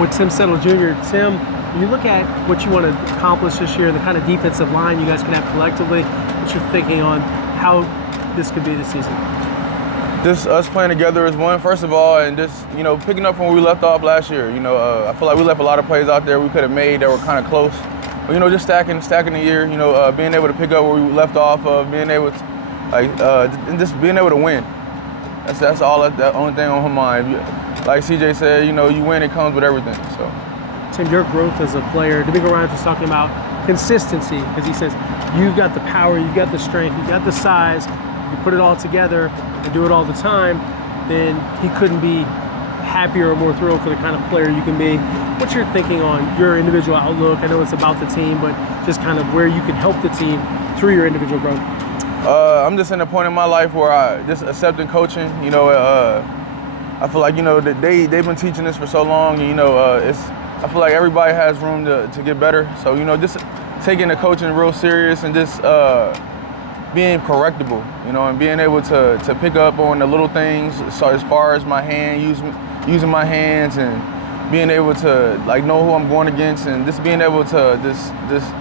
with Tim Settle Jr. Tim, when you look at what you want to accomplish this year and the kind of defensive line you guys can have collectively, what's your thinking on how this could be this season? Just us playing together as one, first of all, and just, picking up from where we left off last year. I feel like we left a lot of plays out there we could have made that were kind of close. But, just stacking the year, being able to pick up where we left off of, being able to, and just being able to win. That's all, the only thing on her mind. Like CJ said, you win, it comes with everything, so. Tim, your growth as a player, D'Amico Ryan's was talking about consistency, because he says, you've got the power, you've got the strength, you've got the size, you put it all together and do it all the time, then he couldn't be happier or more thrilled for the kind of player you can be. What's your thinking on your individual outlook? I know it's about the team, but just kind of where you can help the team through your individual growth. I'm just in a point in my life where I just accepting coaching. I feel like, that they've been teaching this for so long. I feel like everybody has room to get better. So, just taking the coaching real serious and just being correctable, and being able to pick up on the little things. So as far as my hand, using my hands and being able to know who I'm going against, and just being able to just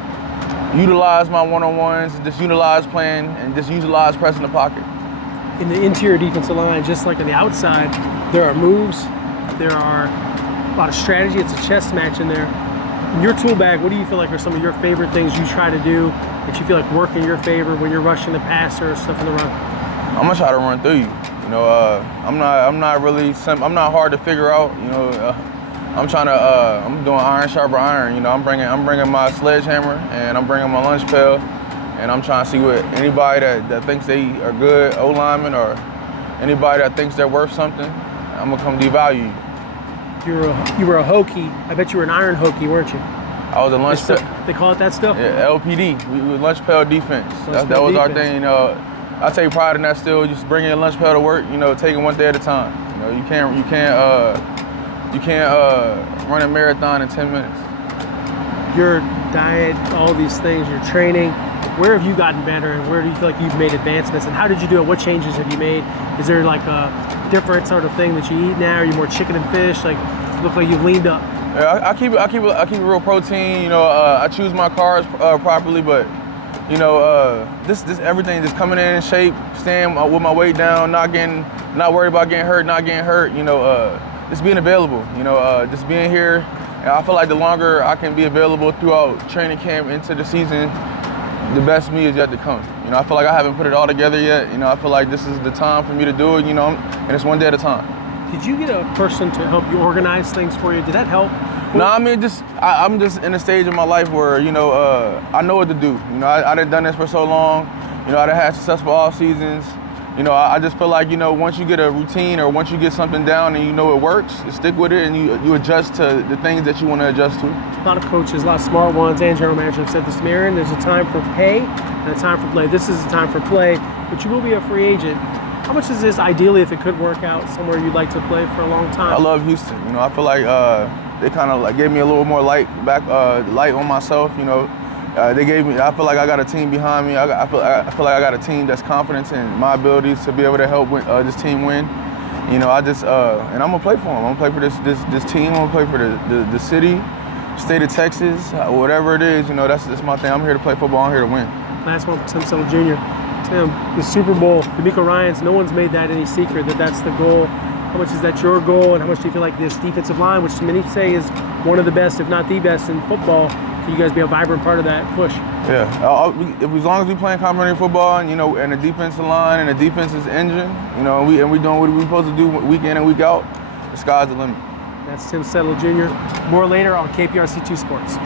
utilize my one-on-ones, just utilize playing, and just utilize pressing the pocket. In the interior defensive line, just like on the outside, there are moves, there are a lot of strategy. It's a chess match in there. In your tool bag, what do you feel like are some of your favorite things you try to do that you feel like work in your favor when you're rushing the passer or stuff in the run? I'm gonna try to run through you. I'm not hard to figure out. I'm doing iron sharper iron. I'm bringing my sledgehammer and I'm bringing my lunch pail, and I'm trying to see what anybody that thinks they are good O-linemen or anybody that thinks they're worth something, I'm gonna come devalue you. You were a hokey. I bet you were an iron hokey, weren't you? I was a lunch pail. They call it that still? Yeah, LPD. We were lunch pail defense. That was our thing. I take pride in that still. Just bringing your lunch pail to work. Taking one day at a time. You can't run a marathon in 10 minutes. Your diet, all these things, your training. Where have you gotten better, and where do you feel like you've made advancements, and how did you do it? What changes have you made? Is there like a different sort of thing that you eat now? Are you more chicken and fish? Like, look like you've leaned up. Yeah, I keep it real protein. I choose my carbs properly, but this everything just coming in shape, staying with my weight down, not worried about getting hurt, not getting hurt. Just being available. Just being here. And I feel like the longer I can be available throughout training camp into the season, the best me is yet to come. I feel like I haven't put it all together yet. I feel like this is the time for me to do it. And it's one day at a time. Did you get a person to help you organize things for you? Did that help? No, I mean, I'm just in a stage of my life where, I know what to do. I done this for so long. I done had successful off seasons. I just feel like, once you get a routine or once you get something down and it works, you stick with it and you adjust to the things that you want to adjust to. A lot of coaches, a lot of smart ones and general managers have said this to me, Aaron, there's a time for pay and a time for play. This is a time for play, but you will be a free agent. How much is this, ideally, if it could work out, somewhere you'd like to play for a long time? I love Houston. I feel like they kind of gave me a little more light on myself. They gave me. I feel like I got a team behind me. I feel like I got a team that's confident in my abilities to be able to help this team win. And I'm gonna play for them. I'm gonna play for this team. I'm gonna play for the city, state of Texas, whatever it is. That's my thing. I'm here to play football. I'm here to win. Last one for Tim Settle Jr. Tim, the Super Bowl, D'Amico Ryan's, no one's made that any secret that that's the goal. How much is that your goal, and how much do you feel like this defensive line, which many say is one of the best, if not the best in football, can you guys be a vibrant part of that push? Yeah, as long as we playing complimentary football, and the defensive line and the defense's engine, and we doing what we're supposed to do week in and week out, the sky's the limit. That's Tim Settle Jr. More later on KPRC2 Sports.